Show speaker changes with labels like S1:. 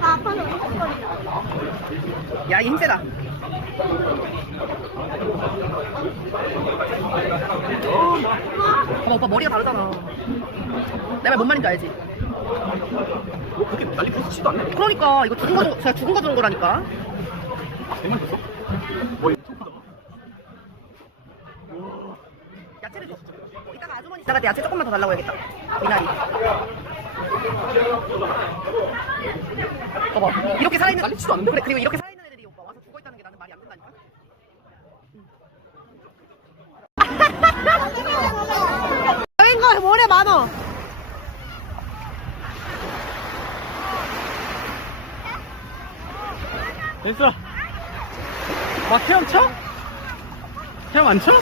S1: 나 아파서 울컥거린다.
S2: 야, 이 힘세다. 봐봐, 오빠 머리가 다르잖아. 내가 뭔 말인지 알지?
S3: 그렇게 난리 부딪히지도 않네.
S2: 그러니까, 이거 죽은 거, 주- 제가 죽은 거 주는 거라니까.
S3: 내말 됐어? 뭐 이거.
S2: 야채를 줘. 어, 이따가 아주머니 나한테 야채 조금만 더 달라고 해야겠다. 미나리. 봐봐. 이렇게 살아있는.
S3: 난리치도 않는데?
S2: 그래, 그리고 이렇게 살아있는 애들이 오빠 와서 죽어 있다는 게 나는 말이 안 된다니까. 거 모래 많어.
S3: 됐어. 막 태양 쳐? 태양 안 쳐?